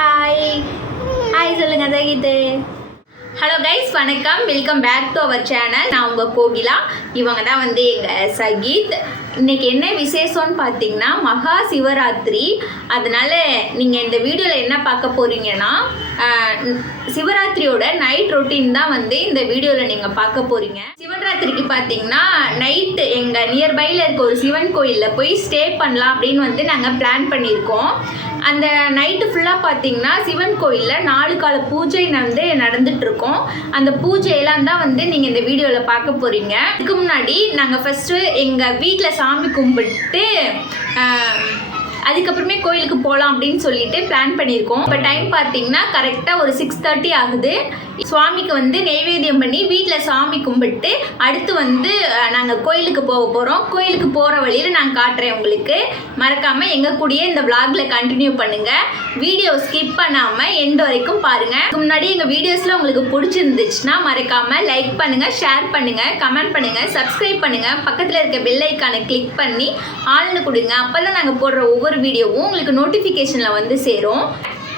Hi hi சொல்லுங்க இது. Hello guys, வணக்கம், welcome back to our channel. நான் உங்கள் கோகிலா. இவங்க தான் வந்து எங்கள் சகீத். இன்றைக்கி என்ன விசேஷம்னு பார்த்தீங்கன்னா மகா சிவராத்திரி. அதனால் நீங்கள் இந்த வீடியோவில் என்ன பார்க்க போகிறீங்கன்னா சிவராத்திரியோட நைட் ரொட்டீன் தான் வந்து இந்த வீடியோவில் நீங்கள் பார்க்க போகிறீங்க. சிவராத்திரிக்கு பார்த்தீங்கன்னா நைட்டு எங்கள் நியர்பையில் இருக்க ஒரு சிவன் கோயிலில் போய் ஸ்டே பண்ணலாம் அப்படின்னு வந்து நாங்கள் பிளான் பண்ணியிருக்கோம். அந்த நைட்டு ஃபுல்லாக பார்த்தீங்கன்னா சிவன் கோயிலில் 4 கால பூஜை வந்து நடந்துகிட்ருக்கோம். அந்த பூஜையெல்லாம் தான் வந்து நீங்கள் இந்த வீடியோவில் பார்க்க போகிறீங்க. இதுக்கு முன்னாடி நாங்கள் ஃபஸ்ட்டு எங்கள் வீட்டில் சாமி கும்பிட்டு அதுக்கப்புறமே கோயிலுக்கு போகலாம் அப்படின்னு சொல்லிட்டு பிளான் பண்ணியிருக்கோம். இப்போ டைம் பார்த்தீங்கன்னா கரெக்டாக ஒரு 6:30 ஆகுது. சுவாமிக்கு வந்து நெய்வேத்தியம் பண்ணி வீட்டில் சாமி கும்பிட்டு அடுத்து வந்து நாங்கள் கோயிலுக்கு போக போகிறோம். கோயிலுக்கு போகிற வழியில் நான் காட்டுறேன் உங்களுக்கு. மறக்காமல் எங்கள் கூடயே இந்த விளாகில் கண்டினியூ பண்ணுங்கள். வீடியோ ஸ்கிப் பண்ணாமல் எண்ட் வரைக்கும் பாருங்கள். முன்னாடி எங்கள் வீடியோஸில் உங்களுக்கு பிடிச்சிருந்துச்சுன்னா மறக்காமல் லைக் பண்ணுங்கள், ஷேர் பண்ணுங்கள், கமெண்ட் பண்ணுங்கள், சப்ஸ்கிரைப் பண்ணுங்கள். பக்கத்தில் இருக்க பெல் ஐக்கானை கிளிக் பண்ணி ஆள்னு கொடுங்க. அப்போ தான் நாங்கள் போடுற ஒவ்வொரு வீடியோவும் உங்களுக்கு நோட்டிஃபிகேஷனில் வந்து சேரும்.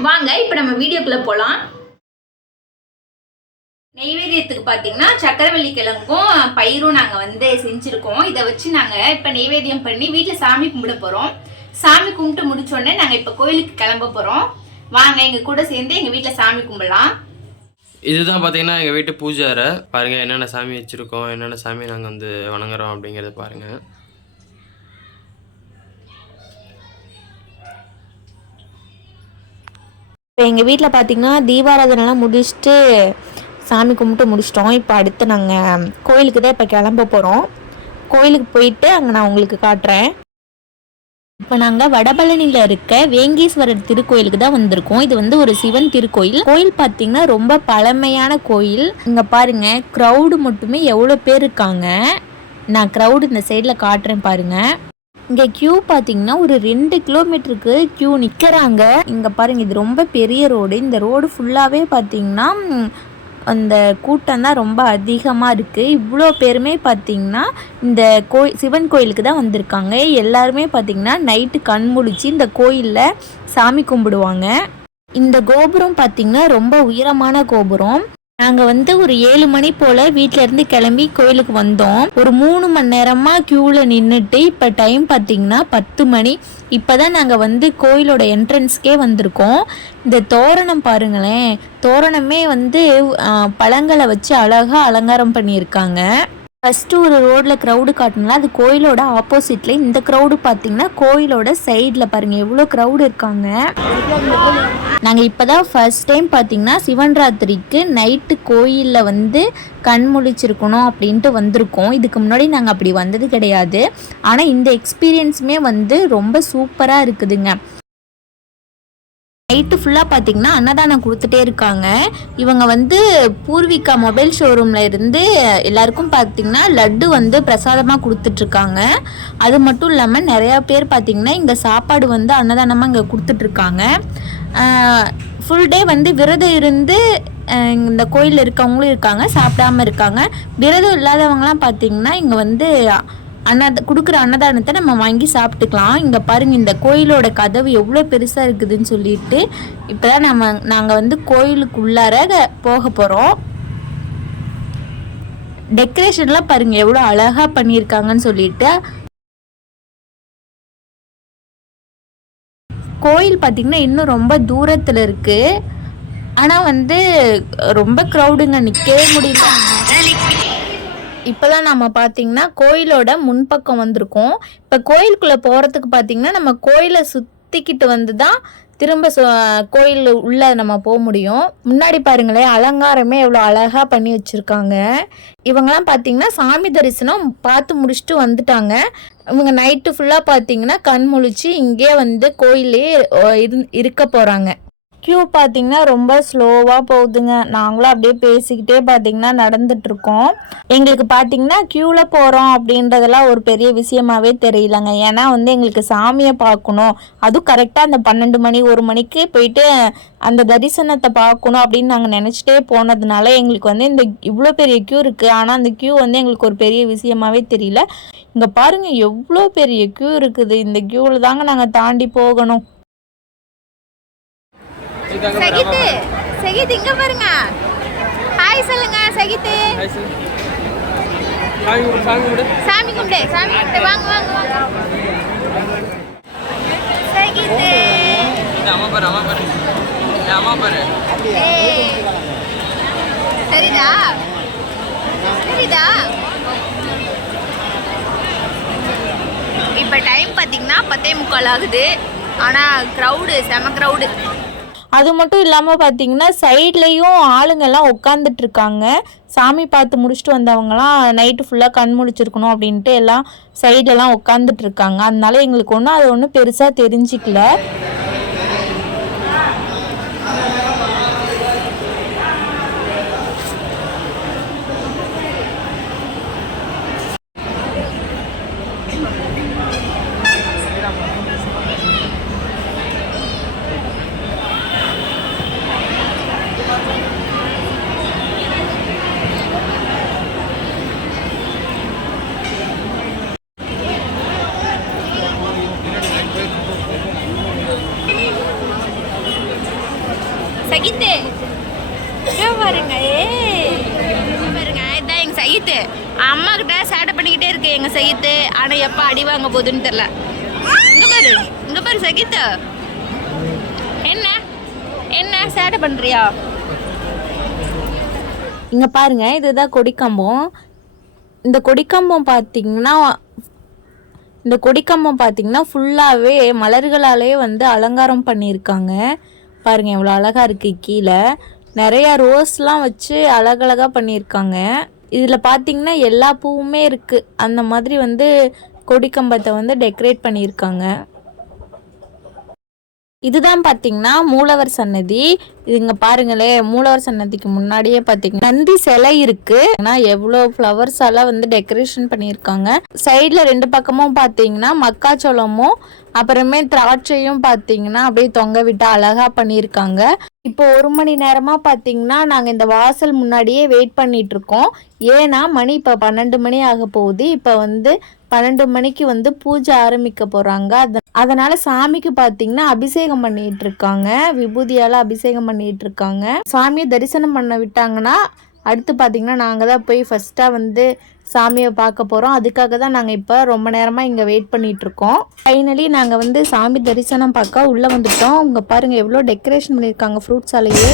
வாங்க இப்போ நம்ம வீடியோக்குள்ளே போகலாம். நெய்வேத்தியத்துக்கு பார்த்தீங்கன்னா சக்கரவள்ளி கிழங்கும் பயிரும் நாங்கள் வந்து செஞ்சுருக்கோம். இதை வச்சு நாங்கள் இப்போ நெய்வேத்தியம் பண்ணி வீட்டில் சாமி கும்பிட போகிறோம். சாமி கும்பிட்டு முடிச்சோடனே நாங்கள் இப்போ கோயிலுக்கு கிளம்ப போகிறோம். வாங்க எங்கள் கூட சேர்ந்து எங்கள் வீட்டில் சாமி கும்பிடலாம். இதுதான் பார்த்தீங்கன்னா எங்கள் வீட்டு பூஜை அறை. பாருங்கள் என்னென்ன சாமி வச்சுருக்கோம், என்னென்ன சாமி நாங்கள் வந்து வணங்குறோம் அப்படிங்கிறத பாருங்கள். இப்போ எங்கள் வீட்டில் பார்த்திங்கன்னா தீபாராதனைலாம் முடிச்சுட்டு சாமி கும்பிட்டு முடிச்சிட்டோம். இப்போ அடுத்து நாங்கள் கோயிலுக்கு தான் இப்போ கிளம்ப போகிறோம். கோயிலுக்கு போயிட்டு அங்கே நான் உங்களுக்கு காட்டுறேன். இப்போ நாங்கள் வடபழனியில் இருக்க வேங்கீஸ்வரர் திருக்கோயிலுக்கு தான் வந்திருக்கோம். இது வந்து ஒரு சிவன் திருக்கோயில். கோயில் பார்த்திங்கன்னா ரொம்ப பழமையான கோயில். இங்கே பாருங்கள், க்ரௌடு மட்டுமே எவ்வளோ பேர் இருக்காங்க. நான் க்ரௌடு இந்த சைடில் காட்டுறேன் பாருங்கள். இங்கே க்யூ பார்த்தீங்கன்னா ஒரு 2 கிலோமீட்டருக்கு க்யூ நிற்கிறாங்க. இங்கே பாருங்கள், இது ரொம்ப பெரிய ரோடு. இந்த ரோடு ஃபுல்லாகவே பார்த்தீங்கன்னா அந்த கூட்டம் தான் ரொம்ப அதிகமாக இருக்குது. இவ்வளோ பேருமே பார்த்திங்கன்னா இந்த சிவன் கோயிலுக்கு தான் வந்திருக்காங்க. எல்லாருமே பார்த்திங்கன்னா நைட்டு கண் முழிச்சு இந்த கோயிலில் சாமி கும்பிடுவாங்க. இந்த கோபுரம் பார்த்திங்கன்னா ரொம்ப உயரமான கோபுரம். நாங்கள் வந்து ஒரு 7 மணி போல் வீட்டிலேருந்து கிளம்பி கோயிலுக்கு வந்தோம். ஒரு 3 மணி நேரமாக க்யூவில் நின்றுட்டு இப்போ டைம் பார்த்திங்கன்னா 10 மணி. இப்போ தான் நாங்கள் வந்து கோயிலோட என்ட்ரன்ஸ்க்கே வந்திருக்கோம். இந்த தோரணம் பாருங்களேன், தோரணமே வந்து பழங்களை வச்சு அழகாக அலங்காரம் பண்ணியிருக்காங்க. ஃபஸ்ட்டு ஒரு ரோட்டில் க்ரௌடு காட்டினா அது கோயிலோட ஆப்போசிட்டில். இந்த க்ரௌடு பார்த்திங்கன்னா கோயிலோட சைடில் பாருங்கள் எவ்வளோ க்ரௌடு இருக்காங்க. நாங்கள் இப்போ தான் ஃபர்ஸ்ட் டைம் பார்த்திங்கன்னா சிவன்ராத்திரிக்கு நைட்டு கோயிலில் வந்து கண் முழிச்சிருக்கணும் அப்படின்ட்டு வந்திருக்கோம். இதுக்கு முன்னாடி நாங்கள் அப்படி வந்தது கிடையாது. ஆனால் இந்த எக்ஸ்பீரியன்ஸுமே வந்து ரொம்ப சூப்பராக இருக்குதுங்க. நைட்டு ஃபுல்லாக பார்த்திங்கன்னா அன்னதானம் கொடுத்துட்டே இருக்காங்க. இவங்க வந்து பூர்விகா மொபைல் ஷோரூமில் இருந்து எல்லாருக்கும் பார்த்திங்கன்னா லட்டு வந்து பிரசாதமாக கொடுத்துட்ருக்காங்க. அது மட்டும் இல்லாமல் நிறையா பேர் பார்த்திங்கன்னா இங்கே சாப்பாடு வந்து அன்னதானமாக இங்கே கொடுத்துட்ருக்காங்க. ஃபுல் டே வந்து விரதம் இருந்து இந்த கோயிலில் இருக்கவங்களும் இருக்காங்க, சாப்பிடாமல் இருக்காங்க. விரதம் இல்லாதவங்களாம் பார்த்திங்கன்னா இங்கே வந்து கொடுக்குற அன்னதானத்தை நம்ம வாங்கி சாப்பிட்டுக்கலாம். இங்கே பாருங்கள், இந்த கோயிலோட கதவு எவ்வளோ பெருசாக இருக்குதுன்னு சொல்லிட்டு இப்போ தான் நாங்கள் வந்து கோயிலுக்குள்ளார போக போகிறோம். டெக்கரேஷன்லாம் பாருங்கள் எவ்வளோ அழகாக பண்ணியிருக்காங்கன்னு சொல்லிட்டு. கோயில் பார்த்திங்கன்னா இன்னும் ரொம்ப தூரத்தில் இருக்குது. ஆனால் வந்து ரொம்ப க்ரௌடுங்க, நிற்கவே முடியல. இப்போ தான் நம்ம பார்த்திங்கன்னா கோயிலோட முன்பக்கம் வந்திருக்கோம். இப்போ கோயிலுக்குள்ளே போகிறதுக்கு பார்த்திங்கன்னா நம்ம கோயிலை சுற்றிக்கிட்டு வந்து தான் திரும்ப கோயில் உள்ளே நம்ம போக முடியும். முன்னாடி பாருங்களேன், அலங்காரமே எவ்வளோ அழகாக பண்ணி வச்சுருக்காங்க. இவங்கெல்லாம் பார்த்திங்கன்னா சாமி தரிசனம் பார்த்து முடிச்சுட்டு வந்துட்டாங்க. இவங்க நைட்டு ஃபுல்லாக பார்த்திங்கன்னா கண் முழிச்சு இங்கே வந்து கோயிலே இருக்க போகிறாங்க. க்யூ பார்த்திங்கன்னா ரொம்ப ஸ்லோவாக போகுதுங்க. நாங்களும் அப்படியே பேசிக்கிட்டே பார்த்திங்கன்னா நடந்துட்டுருக்கோம். எங்களுக்கு பார்த்திங்கன்னா க்யூவில் போகிறோம் அப்படின்றதெல்லாம் ஒரு பெரிய விஷயமாகவே தெரியலங்க. ஏன்னா வந்து எங்களுக்கு சாமியை பார்க்கணும், அதுவும் கரெக்டாக அந்த 12 மணி 1 மணிக்கு போயிட்டு அந்த தரிசனத்தை பார்க்கணும் அப்படின்னு நாங்கள் நினச்சிட்டே போனதுனால எங்களுக்கு வந்து இந்த இவ்வளோ பெரிய க்யூ இருக்குது. ஆனால் அந்த க்யூ வந்து எங்களுக்கு ஒரு பெரிய விஷயமாகவே தெரியல. இங்கே பாருங்கள் எவ்வளோ பெரிய க்யூ இருக்குது. இந்த க்யூவில் தாங்க நாங்கள் தாண்டி போகணும். சகித்து சகித்து இங்க பாருங்க. ஹாய் சொல்லுங்க சகித்து. சாமி கும்பிடு வாங்க வாங்க வாங்க. சகித்து அம்மா பாரு சரிதா இப்போ டைம் பார்த்தீங்கன்னா 10:45 ஆகுது. ஆனால் க்ரௌடு செம க்ரௌடு. அது மட்டும் இல்லாமல் பார்த்தீங்கன்னா சைட்லேயும் ஆளுங்கெல்லாம் உட்காந்துட்டு இருக்காங்க. சாமி பார்த்து முடிச்சுட்டு வந்தவங்கலாம் நைட்டு ஃபுல்லாக கண் முழிச்சிருக்கணும் அப்படின்ட்டு எல்லாம் சைடெல்லாம் உட்காந்துட்டு இருக்காங்க. அதனால எங்களுக்கு ஒன்றும் அது ஒன்றும் பெருசாக தெரிஞ்சிக்கல. சகித்து பாருங்க பாருங்க, இதான் எங்கள் சகித்து. அம்மா கிட்ட சேட்டை பண்ணிக்கிட்டே இருக்கு எங்கள் சகித்து. ஆனால் எப்போ அடி வாங்க போகுதுன்னு தெரில. இங்கே பாரு சகித்து. என்ன சேட்டை பண்ணுறியா? இங்கே பாருங்க, இதுதான் கொடிக்கம்பம். இந்த கொடிக்கம்பம் பார்த்தீங்கன்னா ஃபுல்லாகவே மலர்களாலே வந்து அலங்காரம் பண்ணியிருக்காங்க. பாருங்கள் எவ்வளோ அழகாக இருக்குது. கீழே நிறையா ரோஸ்லாம் வச்சு அழகழகாக பண்ணியிருக்காங்க. இதில் பார்த்தீங்கன்னா எல்லா பூவுமே இருக்குது. அந்த மாதிரி வந்து கொடிக்கம்பத்தை வந்து டெக்கரேட் பண்ணியிருக்காங்க. இதுதான் பார்த்தீங்கன்னா மூலவர் சன்னதி. இதுங்க பாருங்களே, மூலவர் சன்னதிக்கு முன்னாடியே பார்த்தீங்கன்னா நந்தி சிலை இருக்கு. ஏன்னா எவ்வளோ ஃப்ளவர்ஸால வந்து டெக்கரேஷன் பண்ணியிருக்காங்க. சைடில் 2 பக்கமும் பார்த்தீங்கன்னா மக்காச்சோளமும் அப்புறமே திராட்சையும் பார்த்தீங்கன்னா அப்படியே தொங்க விட்டு அழகா பண்ணியிருக்காங்க. இப்போ 1 மணி நேரமாக பார்த்தீங்கன்னா நாங்கள் இந்த வாசல் முன்னாடியே வெயிட் பண்ணிட்டு இருக்கோம். ஏன்னா மணி இப்போ 12 மணி ஆக போகுது. இப்போ வந்து 12 மணிக்கு வந்து பூஜை ஆரம்பிக்க போகிறாங்க. அதனால சாமிக்கு பார்த்தீங்கன்னா அபிஷேகம் பண்ணிட்டு இருக்காங்க. விபூதியால் அபிஷேகம் பண்ணிட்டு இருக்காங்க. சாமியை தரிசனம் பண்ண விட்டாங்கன்னா அடுத்து பார்த்தீங்கன்னா நாங்கள் தான் போய் ஃபஸ்ட்டாக வந்து சாமியை பார்க்க போகிறோம். அதுக்காக தான் நாங்கள் இப்போ ரொம்ப நேரமாக இங்கே வெயிட் பண்ணிகிட்ருக்கோம். ஃபைனலி நாங்கள் வந்து சாமி தரிசனம் பார்க்க உள்ளே வந்துட்டோம். இங்கே பாருங்கள் எவ்வளோ டெக்கரேஷன் பண்ணியிருக்காங்க ஃப்ரூட்ஸாலேயே.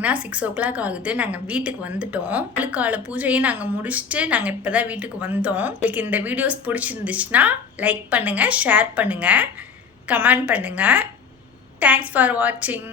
பார்த்தீங்கன்னா 6 o'clock ஆகுது. நாங்கள் வீட்டுக்கு வந்துட்டோம். கால பூஜையை நாங்கள் முடிச்சுட்டு நாங்கள் இப்போ தான் வீட்டுக்கு வந்தோம். உங்களுக்கு இந்த வீடியோஸ் பிடிச்சிருந்துச்சுன்னா லைக் பண்ணுங்கள், ஷேர் பண்ணுங்கள், கமெண்ட் பண்ணுங்கள். தேங்க்ஸ் ஃபார் வாட்சிங்.